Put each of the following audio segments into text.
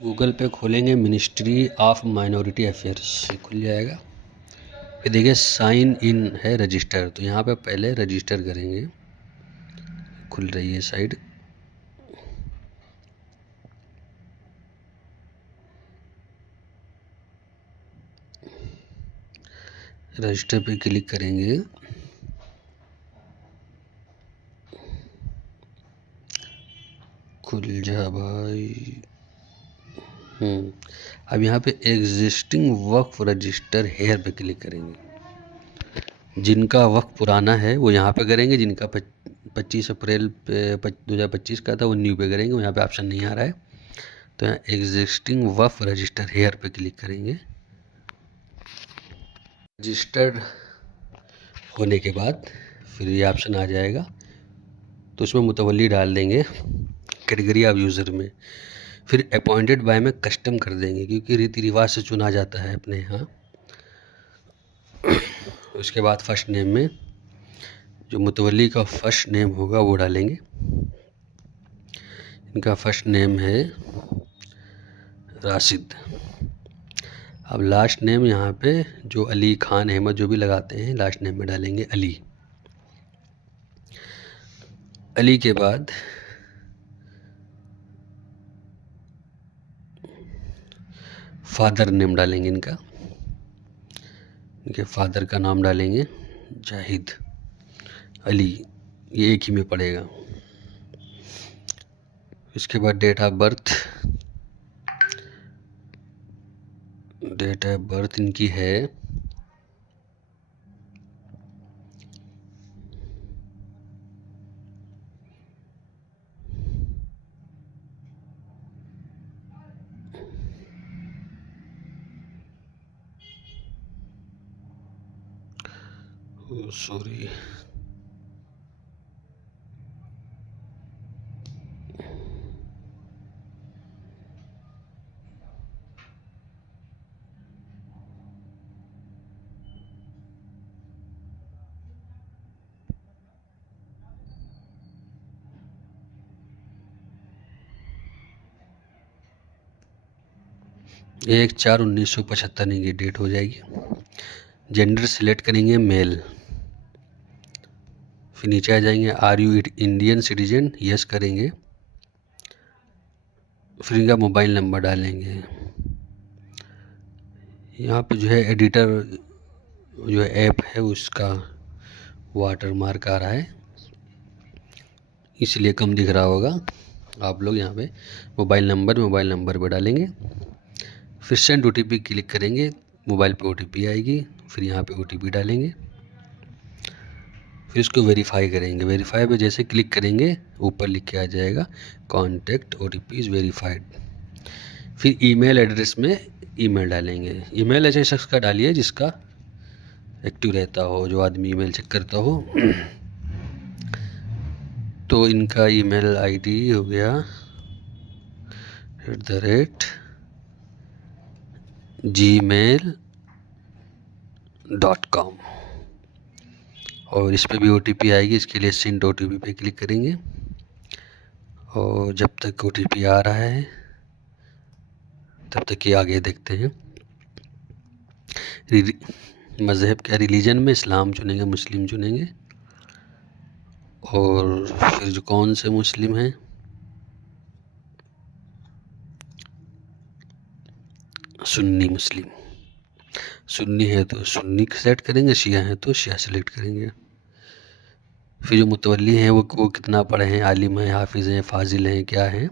Google पे खोलेंगे ministry of minority affairs, ये खुल जाएगा। फिर देखिए साइन इन है रजिस्टर, तो यहाँ पे पहले रजिस्टर करेंगे। खुल रही है साइड। रजिस्टर पे क्लिक करेंगे। खुल जा भाई। अब यहाँ पे एग्जिस्टिंग वक्फ रजिस्टर हेयर पे क्लिक करेंगे। जिनका वक्फ पुराना है वो यहाँ पे करेंगे, जिनका 25 अप्रैल पे 2025 का था वो न्यू पे करेंगे। यहाँ पे ऑप्शन नहीं आ रहा है, तो यहाँ एग्जिस्टिंग वक्फ रजिस्टर हेयर पे क्लिक करेंगे। रजिस्टर्ड होने के बाद फिर ये ऑप्शन आ जाएगा, तो उसमें मुतवल्ली डाल देंगे कैटेगरी ऑफ यूज़र में। फिर अपॉइंटेड बाय में कस्टम कर देंगे, क्योंकि रीति रिवाज से चुना जाता है अपने यहाँ। उसके बाद फर्स्ट नेम में जो मुतवल्ली का फर्स्ट नेम होगा वो डालेंगे। इनका फर्स्ट नेम है राशिद। अब लास्ट नेम यहाँ पे जो अली खान अहमद जो भी लगाते हैं लास्ट नेम में डालेंगे अली। अली के बाद फादर नेम डालेंगे इनका। इनके फादर का नाम डालेंगे जाहिद अली, ये एक ही में पड़ेगा। इसके बाद डेट ऑफ बर्थ इनकी है 1/4/1975 इनकी डेट हो जाएगी। जेंडर सिलेक्ट करेंगे मेल। फिर नीचे आ जाएंगे are you Indian citizen, yes करेंगे। फिर इनका मोबाइल नंबर डालेंगे। यहाँ पे जो है एडिटर जो ऐप है उसका वाटर मार्क आ रहा है, इसलिए कम दिख रहा होगा। आप लोग यहाँ पे मोबाइल नंबर पे डालेंगे। फिर सेंड OTP क्लिक करेंगे, मोबाइल पे OTP आएगी। फिर यहाँ पे OTP डालेंगे, फिर इसको वेरीफाई करेंगे। वेरीफाई पे जैसे क्लिक करेंगे ऊपर लिख के आ जाएगा कॉन्टैक्ट OTP इज़ वेरीफाइड। फिर ईमेल एड्रेस में ईमेल डालेंगे। ईमेल ऐसे शख्स का डालिए जिसका एक्टिव रहता हो, जो आदमी ईमेल चेक करता हो। तो इनका ईमेल ID हो गया @gmail.com, और इस पर भी OTP आएगी। इसके लिए सेंड OTP पे क्लिक करेंगे, और जब तक OTP आ रहा है तब तक ये आगे देखते हैं। मज़हब क्या, रिलीजन में इस्लाम चुनेंगे, मुस्लिम चुनेंगे। और फिर जो कौन से मुस्लिम हैं, सुन्नी मुस्लिम। सुन्नी है तो सुन्नी सेलेक्ट करेंगे, शिया है तो शिया सेलेक्ट करेंगे। फिर जो मुतवल्ली हैं वो कितना पढ़े हैं, आलिम हैं, हाफिज़ हैं, फाजिल हैं, क्या हैं,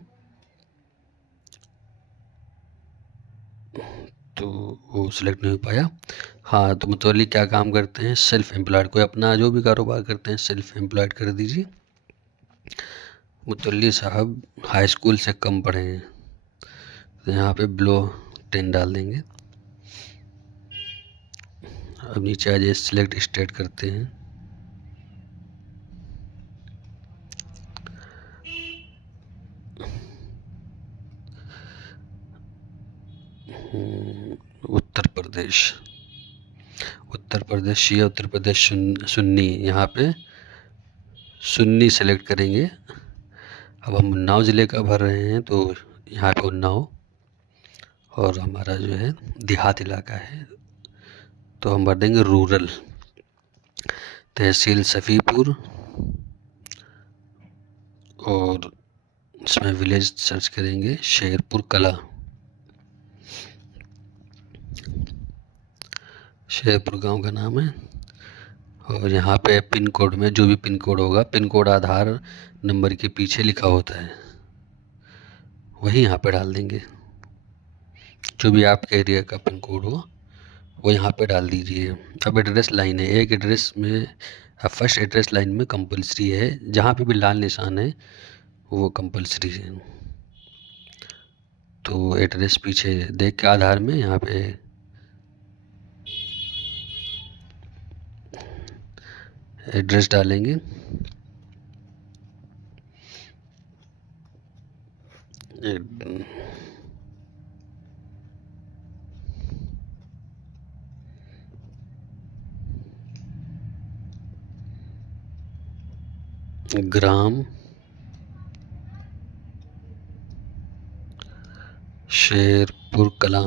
तो वो सिलेक्ट नहीं हो पाया। हाँ, तो मुतवल्ली क्या काम करते हैं, सेल्फ एम्प्लॉयड। कोई अपना जो भी कारोबार करते हैं सेल्फ एम्प्लॉयड कर दीजिए। मुतवल्ली साहब हाई स्कूल से कम पढ़े हैं, तो यहाँ पे बिलो 10 डाल देंगे। अब नीचे आ जाइए, सिलेक्ट स्टेट करते हैं। उत्तर प्रदेश शिया, उत्तर प्रदेश सुन्नी, यहाँ पे सुन्नी सेलेक्ट करेंगे। अब हम उन्नाव ज़िले का भर रहे हैं, तो यहाँ पे उन्नाव और हमारा जो है देहात इलाका है तो हम भर देंगे रूरल। तहसील सफ़ीपुर और इसमें विलेज सर्च करेंगे शेरपुर कला। शेरपुर गांव का नाम है। और यहाँ पे पिन कोड में जो भी पिन कोड होगा, पिन कोड आधार नंबर के पीछे लिखा होता है, वही यहाँ पे डाल देंगे। जो भी आपके एरिया का पिन कोड हो वो यहाँ पे डाल दीजिए। अब एड्रेस लाइन है, एक एड्रेस में फर्स्ट एड्रेस लाइन में कंपलसरी है, जहाँ पे भी लाल निशान है वो कंपलसरी है। तो एड्रेस पीछे देख के आधार में यहाँ पे एड्रेस डालेंगे। ग्राम शेरपुर कला,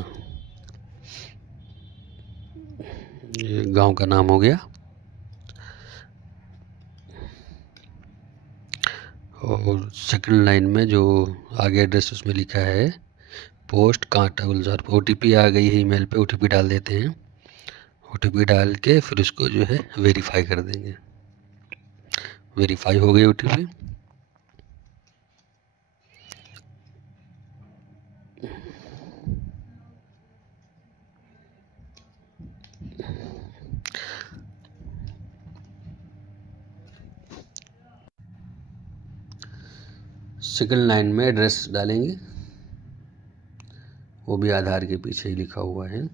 ये गांव का नाम हो गया। और सेकंड लाइन में जो आगे एड्रेस उसमें लिखा है पोस्ट कांटा गुलजार, OTP आ गई है ईमेल पे, OTP डाल देते हैं। OTP डाल के फिर उसको जो है वेरीफाई कर देंगे। वेरीफाई हो गई OTP। सेकंड लाइन में एड्रेस डालेंगे, वो भी आधार के पीछे ही लिखा हुआ है।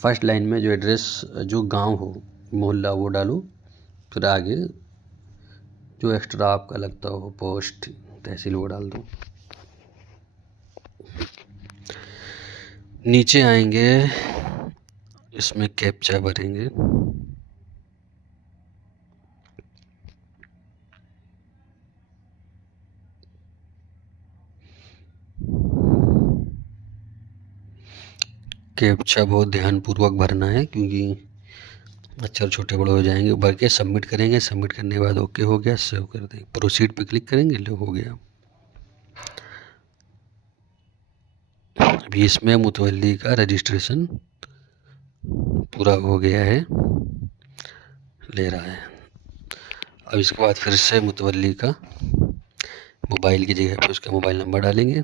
फर्स्ट लाइन में जो एड्रेस जो गांव हो मोहल्ला वो डालो, फिर आगे जो एक्स्ट्रा आपका लगता हो पोस्ट तहसील वो डाल दो। नीचे आएंगे, इसमें कैप्चा भरेंगे। कैप्चा बहुत ध्यानपूर्वक भरना है क्योंकि अक्षर छोटे बड़े हो जाएंगे। भर के सबमिट करेंगे। सबमिट करने के बाद ओके हो गया, सेव कर देंगे, प्रोसीड पे क्लिक करेंगे, लो हो गया। अभी इसमें मुतवल्ली का रजिस्ट्रेशन पूरा हो गया है, ले रहा है। अब इसके बाद फिर से मुतवल्ली का मोबाइल की जगह पे उसका मोबाइल नंबर डालेंगे।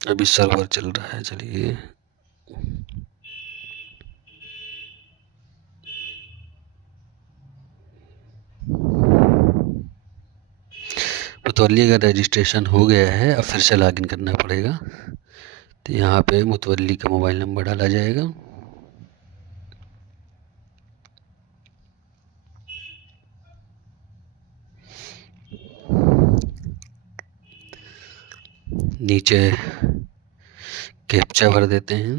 अभी सर्वर चल रहा है, चलिए। मुतवल्ली का रजिस्ट्रेशन हो गया है, अब फिर से लॉगिन करना पड़ेगा। तो यहाँ पे मुतवल्ली का मोबाइल नंबर डाला जाएगा। नीचे कैप्चा भर देते हैं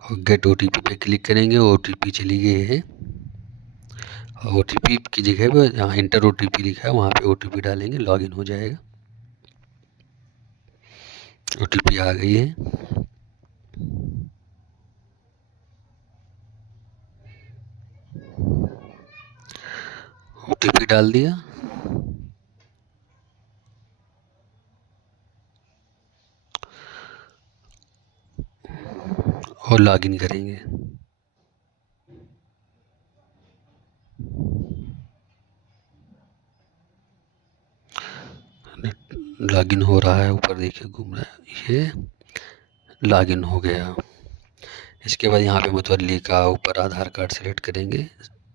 और गेट OTP पे क्लिक करेंगे। OTP चली गई है। OTP की जगह पर जहाँ इंटर OTP लिखा है वहाँ पे OTP डालेंगे, लॉगिन हो जाएगा। OTP आ गई है। OTP डाल दिया और लॉगिन करेंगे। लॉगिन हो रहा है, ऊपर देखिए घूम रहा है, ये लॉगिन हो गया। इसके बाद यहाँ पे मुतवल्ली का ऊपर आधार कार्ड सेलेक्ट करेंगे।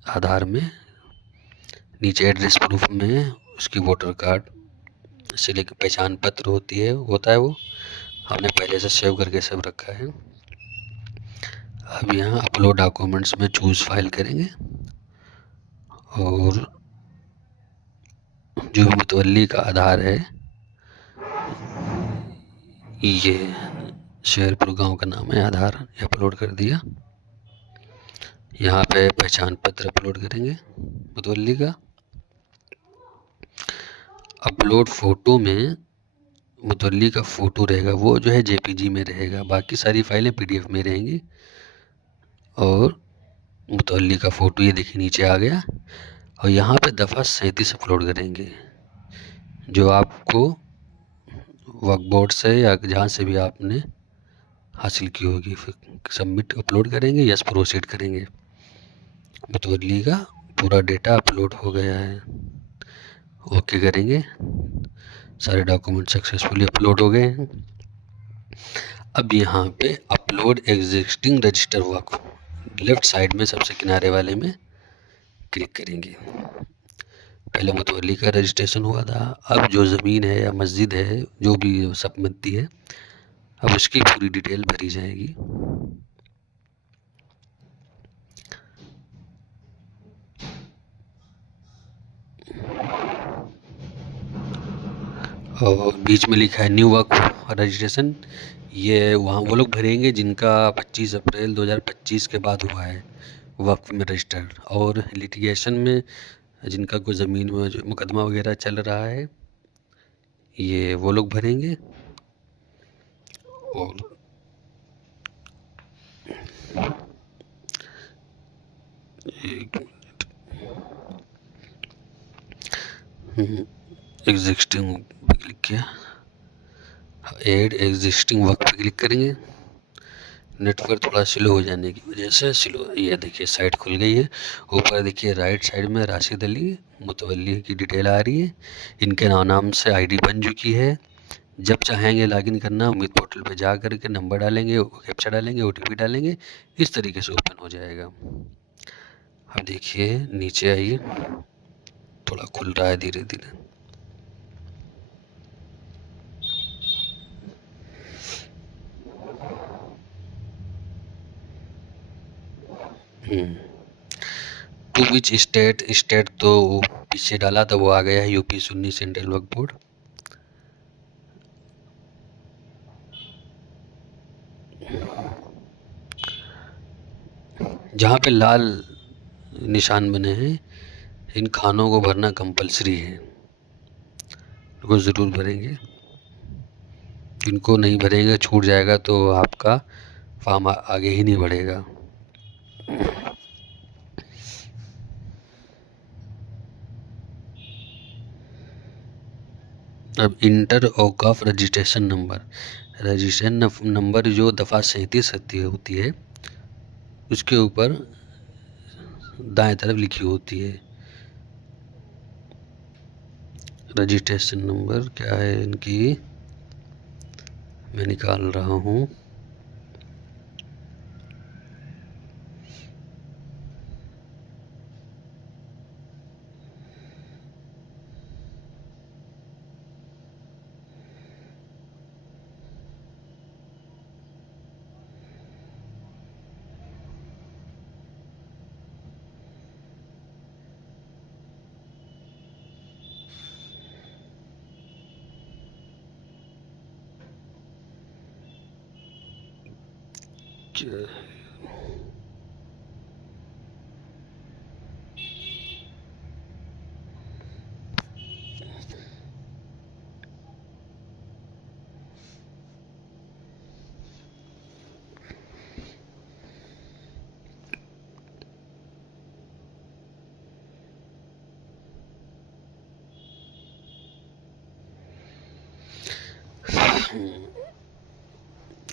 आधार में नीचे एड्रेस प्रूफ में उसकी वोटर कार्ड से लेकर पहचान पत्र होता है वो हमने पहले से सेव करके सब रखा है। अब यहाँ अपलोड डॉक्यूमेंट्स में चूज़ फाइल करेंगे और जो मुतवल्ली का आधार है, ये शेरपुर गांव का नाम है, आधार अपलोड कर दिया। यहाँ पे पहचान पत्र अपलोड करेंगे मुतवल्ली का। अपलोड फ़ोटो में मुतवल्ली का फ़ोटो रहेगा, वो जो है जेपीजी में रहेगा, बाकी सारी फाइलें पीडीएफ में रहेंगी। और मुतवल्ली का फ़ोटो ये देखिए नीचे आ गया। और यहाँ पे दफ़ा 37 अपलोड करेंगे, जो आपको वर्क बोर्ड से या जहाँ से भी आपने हासिल की होगी। फिर सबमिट अपलोड करेंगे, यस प्रोसीड करेंगे। मुतवल्ली का पूरा डेटा अपलोड हो गया है, ओके करेंगे। सारे डॉक्यूमेंट सक्सेसफुली अपलोड हो गए हैं। अब यहाँ पे upload existing register work, left side में सबसे किनारे वाले में क्लिक करेंगे। पहले मुतवल्ली का रजिस्ट्रेशन हुआ था, अब जो ज़मीन है या मस्जिद है, जो भी संपत्ति है, अब उसकी पूरी डिटेल भरी जाएगी। और बीच में लिखा है न्यू वर्क रजिस्ट्रेशन, ये वहाँ वो लोग भरेंगे जिनका 25 अप्रैल 2025 के बाद हुआ है वक्फ में रजिस्टर्ड। और लिटिगेशन में जिनका कोई ज़मीन में जो मुकदमा वगैरह चल रहा है, ये वो लोग भरेंगे। और एक एग्जिस्टिंग पे क्लिक किया, ऐड एग्जिस्टिंग वर्क पे क्लिक करेंगे। नेटवर्क थोड़ा स्लो हो जाने की वजह से स्लो, ये देखिए साइट खुल गई है। ऊपर देखिए राइट साइड में राशिद अली मुतवल्ली की डिटेल आ रही है, इनके नाम से आईडी बन चुकी है। जब चाहेंगे लॉगिन करना, उम्मीद पोर्टल पे जा करके नंबर डालेंगे, कैप्चा डालेंगे, ओटीपी डालेंगे, इस तरीके से ओपन हो जाएगा। अब देखिए नीचे आइए, थोड़ा खुल रहा है धीरे धीरे। टू विच स्टेट, स्टेट तो पीछे डाला था, वो आ गया है यूपी सुन्नी सेंट्रल वक्फ बोर्ड। जहाँ पे लाल निशान बने हैं, इन खानों को भरना कंपलसरी है, इनको ज़रूर भरेंगे। इनको नहीं भरेंगे छूट जाएगा तो आपका फॉर्म आगे ही नहीं बढ़ेगा। अब इंटर औकाफ रजिस्ट्रेशन नंबर, रजिस्ट्रेशन नंबर जो दफ़ा 37 होती है, उसके ऊपर दाएं तरफ लिखी होती है। रजिस्ट्रेशन नंबर क्या है इनकी, मैं निकाल रहा हूँ।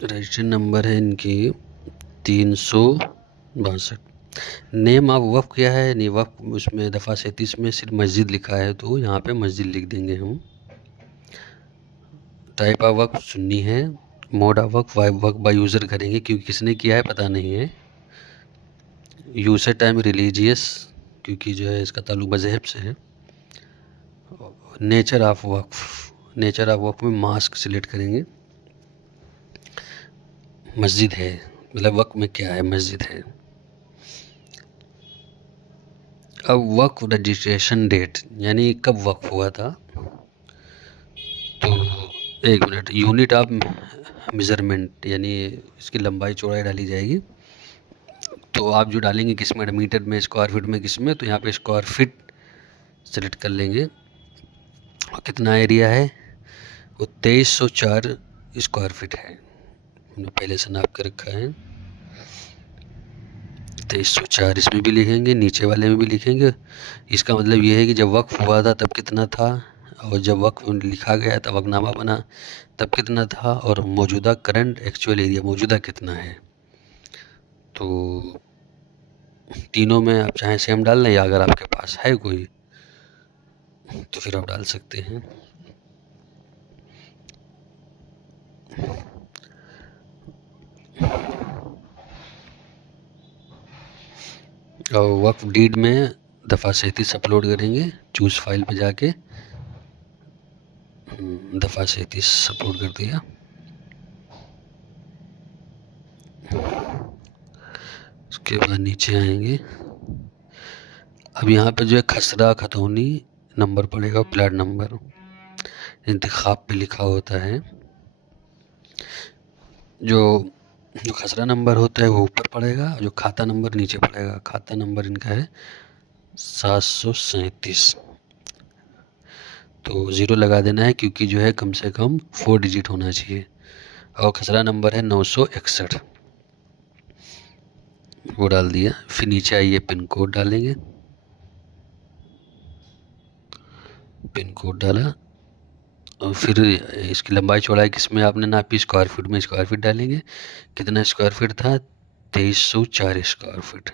रजिस्ट्रेशन नंबर है इनकी 362। नेम ऑफ वक्फ क्या है, नहीं वक्फ उसमें दफ़ा 37 में सिर्फ मस्जिद लिखा है, तो यहाँ पे मस्जिद लिख देंगे हम। टाइप ऑफ वक्फ सुन्नी है। Mode of Waqf by user करेंगे, क्योंकि किसने किया है पता नहीं है। यूज़र टाइम रिलीजियस, क्योंकि जो है इसका ताल्लुक मज़हब से है। नेचर ऑफ वक्फ, नेचर ऑफ वक्फ में मास्क सिलेक्ट करेंगे। मस्जिद है, मतलब वक्फ में क्या है, मस्जिद है। अब वक्फ रजिस्ट्रेशन डेट, यानी कब वक्फ हुआ था, तो 1 मिनट। यूनिट ऑफ मेज़रमेंट, यानी इसकी लंबाई चौड़ाई डाली जाएगी। तो आप जो डालेंगे किस में, मीटर में, स्क्वायर फीट में, किस में, तो यहाँ पे स्क्वायर फीट सेलेक्ट कर लेंगे। और कितना एरिया है, वो 2304 स्क्वायर फीट है। हमने पहले से नाप के रखा है। 2304 इसमें भी लिखेंगे, नीचे वाले में भी लिखेंगे। इसका मतलब ये है कि जब वक्फ हुआ था तब कितना था, और जब वक्फ लिखा गया तब वक्फनामा बना तब कितना था, और मौजूदा करंट एक्चुअल एरिया मौजूदा कितना है। तो तीनों में आप चाहें सेम डाल लें, या अगर आपके पास है कोई तो फिर आप डाल सकते हैं। और वक्फ डीड में दफ़ा 37 अपलोड करेंगे, चूज़ फाइल पे जाके दफ़ा 37 अपलोड कर दिया। उसके बाद नीचे आएंगे। अब यहाँ पे जो है खसरा खतौनी नंबर पड़ेगा, प्लाट नंबर इंतखाब पे लिखा होता है। जो खसरा नंबर होता है वो ऊपर पड़ेगा, जो खाता नंबर नीचे पड़ेगा। खाता नंबर इनका है 737, तो ज़ीरो लगा देना है, क्योंकि जो है कम से कम 4 डिजिट होना चाहिए। और खसरा नंबर है 961, वो डाल दिया। फिर नीचे आइए, पिन कोड डालेंगे। पिन कोड डाला, और फिर इसकी लंबाई चौड़ाई किसमें आपने नापी, स्क्वायर फीट में। स्क्वायर फीट डालेंगे, कितना स्क्वायर फीट था, 2304 स्क्वायर फीट।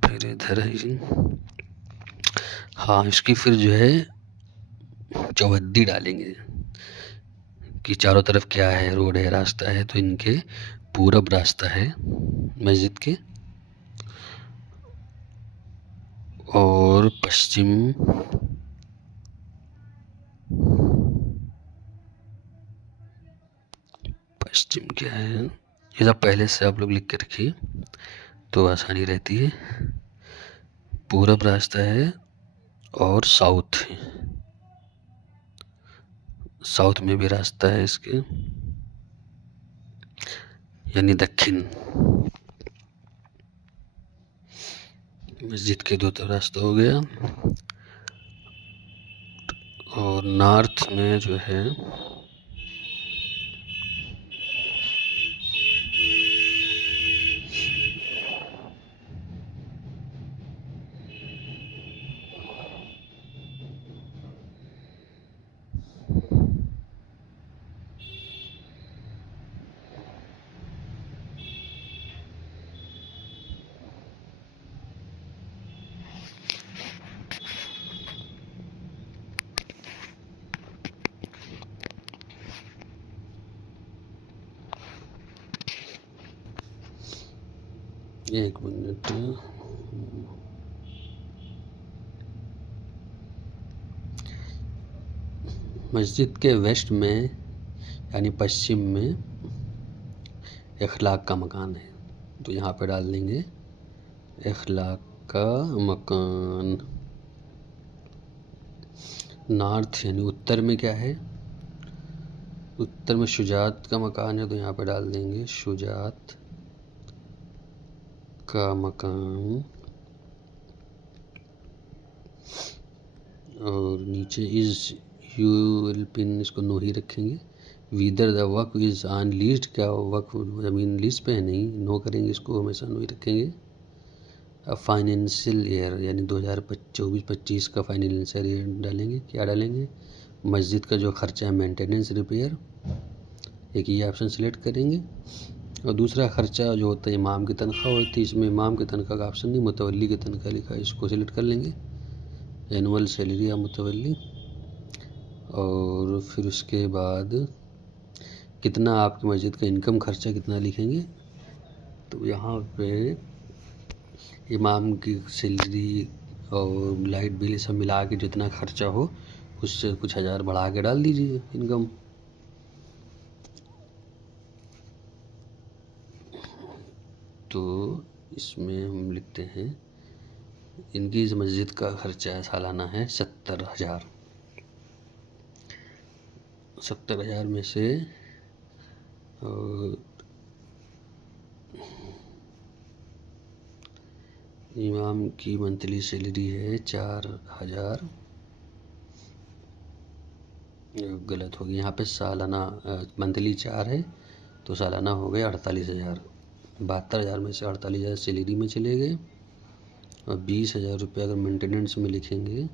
फिर इधर हाँ, इसकी फिर जो है चौहद्दी डालेंगे कि चारों तरफ क्या है, रोड है, रास्ता है। तो इनके पूरब रास्ता है मस्जिद के, और पश्चिम क्या है, ये सब पहले से आप लोग लिख के रखिए तो आसानी रहती है। पूरब रास्ता है, और साउथ में भी रास्ता है इसके, यानी दक्षिण। मस्जिद के दो तरफ रास्ता हो गया। और नॉर्थ में जो है एक मिनट, मस्जिद के वेस्ट में यानी पश्चिम में इखलाक का मकान है, तो यहाँ पे डाल देंगे इखलाक का मकान। नॉर्थ यानी उत्तर में क्या है, उत्तर में शुजात का मकान है, तो यहाँ पे डाल देंगे शुजात का मकान। और नीचे इज यू पिन, इसको नो ही रखेंगे। Wither the Waqf is on least, क्या वक्फ ज़मीन लीस्ट पे है, नहीं, नो करेंगे, इसको हमेशा नो ही रखेंगे। अब फाइनेंशियल ईयर यानी 2024-25 का फाइनेंशियल ईयर डालेंगे। क्या डालेंगे, मस्जिद का जो खर्चा है मेंटेनेंस रिपेयर, एक ये ऑप्शन सेलेक्ट करेंगे। और दूसरा खर्चा जो होता है इमाम की तनख्वाह होती है, इसमें इमाम की तनख्वाह का ऑप्शन नहीं, मुतवल्ली की तनख्वाह लिखा है, इसको सेलेक्ट कर लेंगे, एनुअल सैलरी या मुतवल्ली। और फिर उसके बाद कितना आपकी मस्जिद का इनकम खर्चा कितना लिखेंगे, तो यहाँ पे इमाम की सैलरी और लाइट बिल सब मिला के जितना खर्चा हो उससे कुछ हज़ार बढ़ा के डाल दीजिए इनकम। तो इसमें हम लिखते हैं इनकी इस मस्जिद का खर्चा सालाना है 70,000। 70,000 में से इमाम की मंथली सैलरी है 4,000, गलत होगी यहाँ पे, सालाना मंथली 4 है तो सालाना हो गए 48,000। 72,000 में से 48,000 सैलरी में चले गए और 20,000 रुपये अगर मेंटेनेंस में लिखेंगे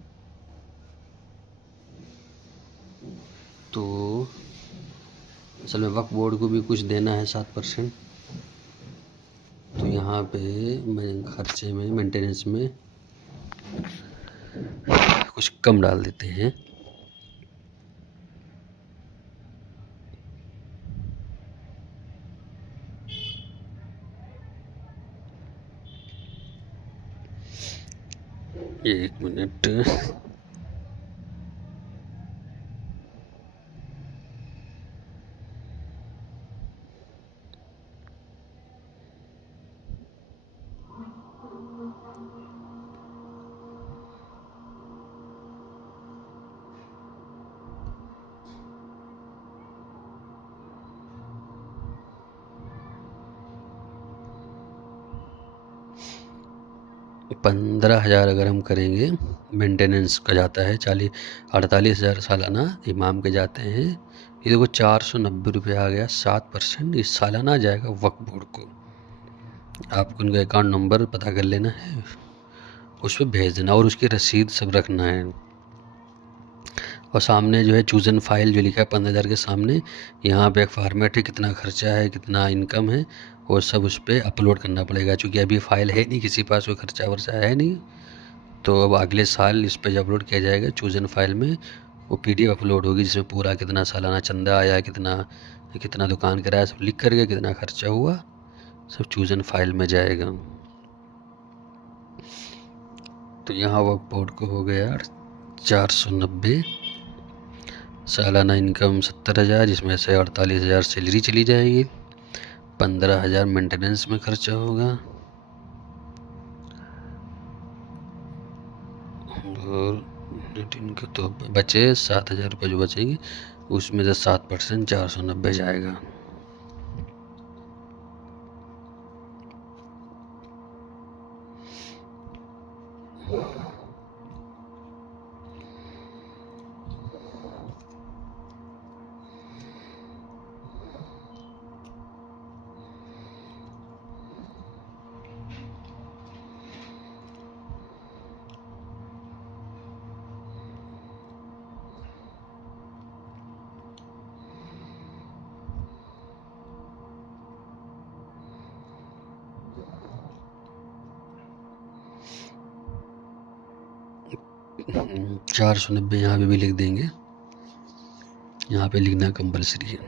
तो असल में वक्फ बोर्ड को भी कुछ देना है 7%, तो यहाँ पे मैं खर्चे में मेंटेनेंस में कुछ कम डाल देते हैं। एक मिनट, पंद्रह हज़ार अगर हम करेंगे मेंटेनेंस का जाता है, 48,000 सालाना इमाम के जाते हैं। ये देखो 490 रुपये आ गया, 7% इस सालाना जाएगा वक्फ बोर्ड को। आपको उनका अकाउंट नंबर पता कर लेना है, उस पर भेज देना और उसकी रसीद सब रखना है। और सामने जो है चूज़न फाइल जो लिखा है 15,000 के सामने, यहाँ पे एक फॉर्मेट है, कितना खर्चा है कितना इनकम है वो सब उस पर अपलोड करना पड़ेगा। चूँकि अभी फ़ाइल है नहीं, किसी पास कोई खर्चा वर्चा है नहीं, तो अब अगले साल इस पर अपलोड किया जाएगा चूज़न फाइल में। वो PDF अपलोड होगी जिसमें पूरा कितना सालाना चंदा आया, कितना दुकान किराया सब लिख करके, कितना खर्चा हुआ सब चूज़न फाइल में जाएगा। तो यहाँ वक्फ बोर्ड को हो गया 490, सालाना इनकम 70,000 जिसमें से 48,000 सैलरी चली जाएगी, 15,000 मेंटेनेंस में खर्चा होगा और इनके तो बचे 7,000 रुपये जो बचेंगे उसमें से 7% 490 जाएगा। चार सौ नब्बे यहाँ पे भी लिख देंगे, यहाँ पे लिखना कंपलसरी है।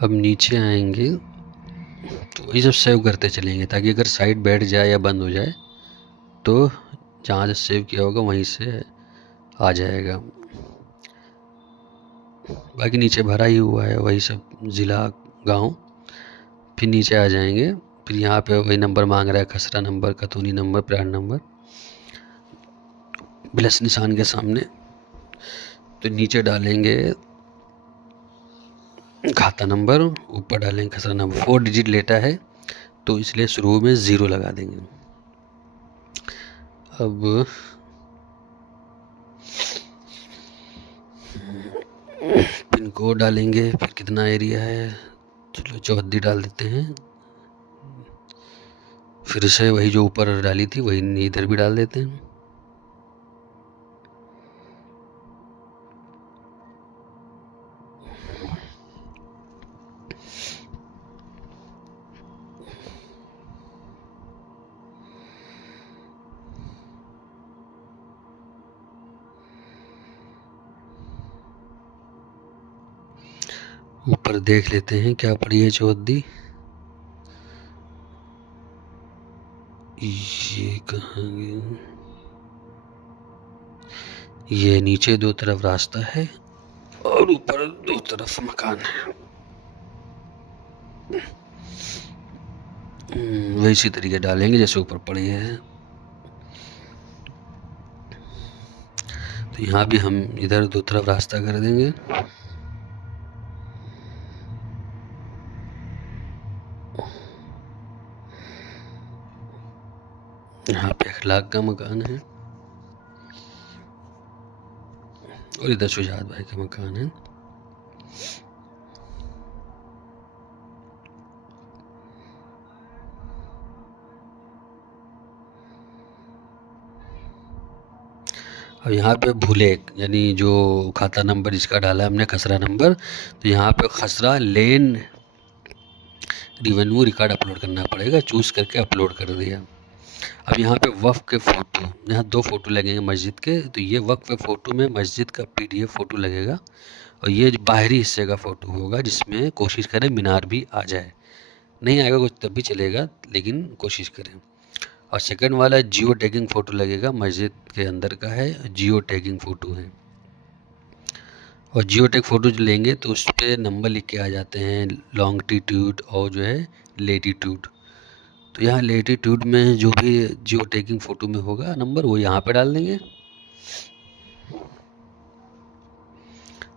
अब नीचे आएंगे तो ये सब सेव करते चलेंगे ताकि अगर साइट बैठ जाए या बंद हो जाए तो जहाँ से सेव किया होगा वहीं से आ जाएगा। बाकी नीचे भरा ही हुआ है वही सब, ज़िला गांव। फिर नीचे आ जाएंगे, फिर यहाँ पे वही नंबर मांग रहा है, खसरा नंबर, खतूनी नंबर, प्राण नंबर, प्लस निशान के सामने। तो नीचे डालेंगे खाता नंबर, ऊपर डालेंगे खसरा नंबर। 4 डिजिट लेता है तो इसलिए शुरू में 0 लगा देंगे। अब पिन कोड डालेंगे, फिर कितना एरिया है, चलो 34 डाल देते हैं। फिर से वही जो ऊपर डाली थी वही इधर भी डाल देते हैं। ऊपर देख लेते हैं क्या पड़ी है 34। ये कहाँ गया, ये नीचे 2 तरफ रास्ता है और ऊपर 2 तरफ मकान है। वैसी तरीके डालेंगे जैसे ऊपर पड़ी है। तो यहाँ भी हम इधर 2 तरफ रास्ता कर देंगे। यहाँ पे 1 लाख का मकान है और इधर शुजात भाई का मकान है। अब यहाँ पे भूले यानी जो खाता नंबर इसका डाला है हमने खसरा नंबर, तो यहाँ पे खसरा लेन रिवेन्यू रिकॉर्ड अपलोड करना पड़ेगा। चूज़ करके अपलोड कर दिया। अब यहाँ पे वक्फ के फ़ोटो, यहाँ 2 फ़ोटो लगेंगे मस्जिद के, तो ये वक्फ के फ़ोटो में मस्जिद का PDF फ़ोटो लगेगा और ये जो बाहरी हिस्से का फ़ोटो होगा जिसमें कोशिश करें मीनार भी आ जाए। नहीं आएगा कुछ तब भी चलेगा, लेकिन कोशिश करें। और सेकंड वाला जियो टैगिंग फ़ोटो लगेगा, मस्जिद के अंदर का है, जियो टैगिंग फ़ोटो है। और जियो टैग फ़ोटो जो लेंगे तो उस पर नंबर लिख के आ जाते हैं, लॉन्गिट्यूड और जो है लेटीट्यूड। तो यहाँ लेटीट्यूड में जो भी जियो टैगिंग फ़ोटो में होगा नंबर वो यहाँ पे डाल देंगे।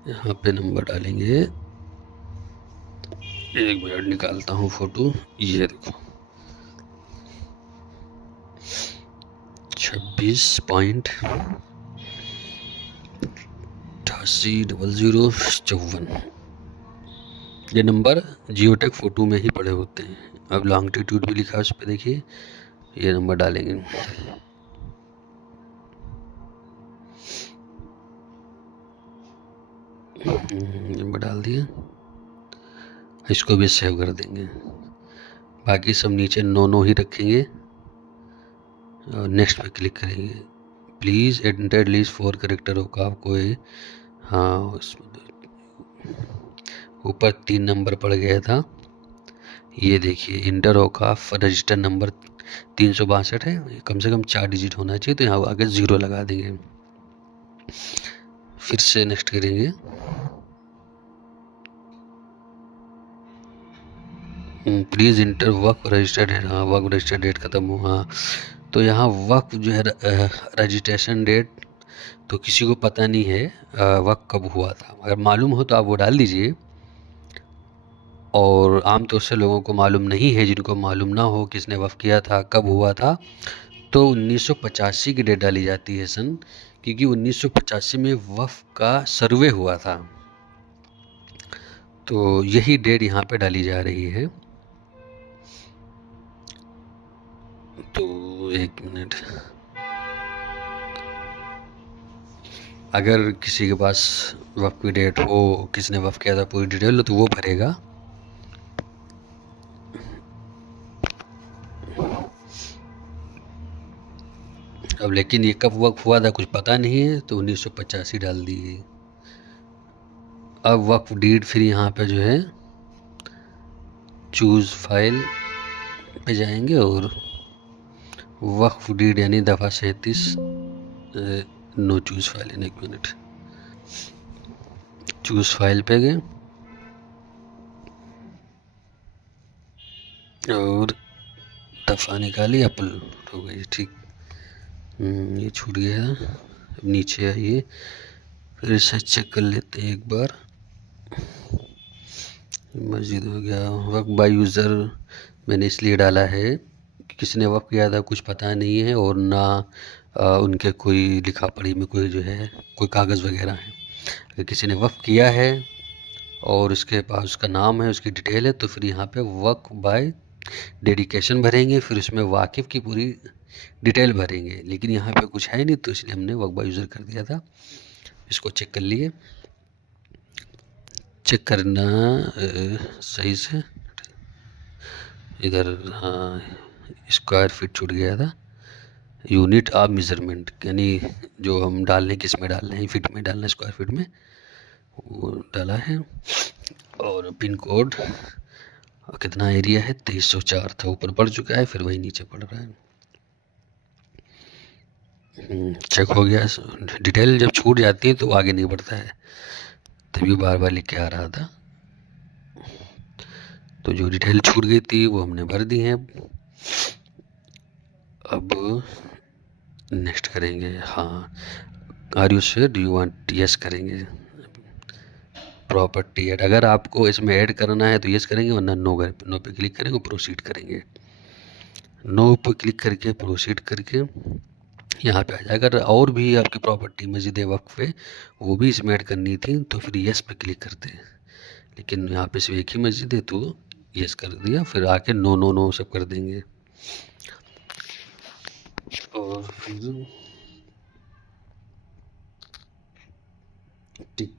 यहाँ पे नंबर डालेंगे। 1 मिनट निकालता हूँ फ़ोटो। ये देखो 26.880054। ये नंबर जियो टैग फ़ोटो में ही पड़े होते हैं। अब लॉन्गिट्यूड भी लिखा है उस पर, देखिए ये नंबर डालेंगे। नंबर डाल दिया, इसको भी सेव कर देंगे। बाकी सब नीचे नो ही रखेंगे और नेक्स्ट पे क्लिक करेंगे। प्लीज़ एंटर एटलीस्ट 4 कैरेक्टर होगा आपको। हाँ, उसमें ऊपर 3 नंबर पड़ गया था। ये देखिए इंटर औकाफ रजिस्टर नंबर 362 है, कम से कम 4 डिजिट होना चाहिए, तो यहाँ आगे 0 लगा देंगे। फिर से नेक्स्ट करेंगे। Please enter Waqf registered date. हाँ, वक्फ रजिस्टर्ड डेट ख़त्म हुआ। तो यहाँ वक्फ जो है रजिस्ट्रेशन डेट तो किसी को पता नहीं है वक्फ कब हुआ था। अगर मालूम हो तो आप वो डाल दीजिए। और आमतौर से लोगों को मालूम नहीं है, जिनको मालूम ना हो किसने वक्फ किया था, कब हुआ था, तो 1985 की डेट डाली जाती है सन, क्योंकि 1985 में वक्फ का सर्वे हुआ था। तो यही डेट यहाँ पे डाली जा रही है। तो 1 मिनट, अगर किसी के पास वक्फ की डेट हो, किसने वक्फ किया था पूरी डिटेल, तो वो भरेगा। अब लेकिन ये कब वक्फ हुआ था कुछ पता नहीं है, तो 1985 डाल दी गई। अब वक्फ डीड फिर यहाँ पे जो है चूज़ फाइल पे जाएंगे और वक्फ डीड यानी दफ़ा 37 नो चूज़ फाइल। इन 1 मिनट, चूज़ फाइल पे गए और दफ़ा निकाली, अपलोड हो गई। ठीक, ये छूट गया। अब नीचे आइए, फिर इसे चेक कर लेते हैं एक बार। मस्जिद हो गया। वक्फ बाय यूज़र मैंने इसलिए डाला है कि किसने वक्फ किया था कुछ पता नहीं है, और ना उनके कोई लिखा पढ़ी में कोई जो है कोई कागज़ वगैरह है। अगर किसी ने वक्फ किया है और उसके पास उसका नाम है, उसकी डिटेल है, तो फिर यहाँ पे वक्फ बाय डेडिकेशन भरेंगे, फिर उसमें वाकिफ़ की पूरी डिटेल भरेंगे। लेकिन यहाँ पे कुछ है नहीं, तो इसलिए हमने वक्फ बाय यूज़र कर दिया था। इसको चेक कर लिए, चेक करना सही से। इधर हाँ, स्क्वायर फीट छूट गया था। यूनिट ऑफ मेज़रमेंट यानी जो हम डाल रहे किस में डाल रहे हैं, फीट में डालना है, स्क्वायर फीट में, वो डाला है। और पिन कोड कितना एरिया है, 2304 था, ऊपर बढ़ चुका है, फिर वही नीचे पड़ रहा है। चेक हो गया। डिटेल जब छूट जाती है तो आगे नहीं बढ़ता है, तभी बार बार लिख के आ रहा था। तो जो डिटेल छूट गई थी वो हमने भर दी है। अब नेक्स्ट करेंगे। हाँ, are you sure, do you want, yes करेंगे। प्रॉपर्टी ऐड, अगर आपको इसमें ऐड करना है तो यस करेंगे, वरना नो पे क्लिक करेंगे, प्रोसीड करेंगे। नो पे क्लिक करके प्रोसीड करके यहाँ पे आ जाएगा। अगर और भी आपकी प्रॉपर्टी मस्जिद वक्फ पे वो भी इसमें ऐड करनी थी तो फिर यस पे क्लिक करते हैं, लेकिन यहाँ पे सिर्फ एक ही मस्जिद है तो यस कर दिया, फिर आके नो नो नो सब कर देंगे। और फिर टिक,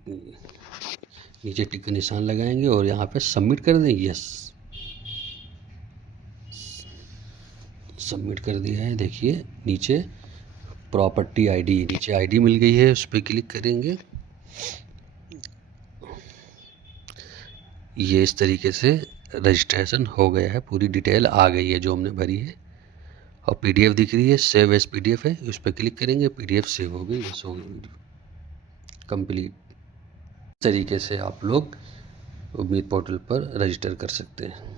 नीचे टिक का निशान लगाएंगे और यहाँ पे सबमिट कर दें। यस, सबमिट कर दिया है। देखिए नीचे प्रॉपर्टी आईडी, नीचे आईडी मिल गई है, उस पर क्लिक करेंगे। ये इस तरीके से रजिस्ट्रेशन हो गया है, पूरी डिटेल आ गई है जो हमने भरी है। और पीडीएफ दिख रही है, सेव एज पीडीएफ है, उस पर क्लिक करेंगे, पीडीएफ सेव हो गई, बस हो गई वीडियो कंप्लीट। इस तरीके से आप लोग उम्मीद पोर्टल पर रजिस्टर कर सकते हैं।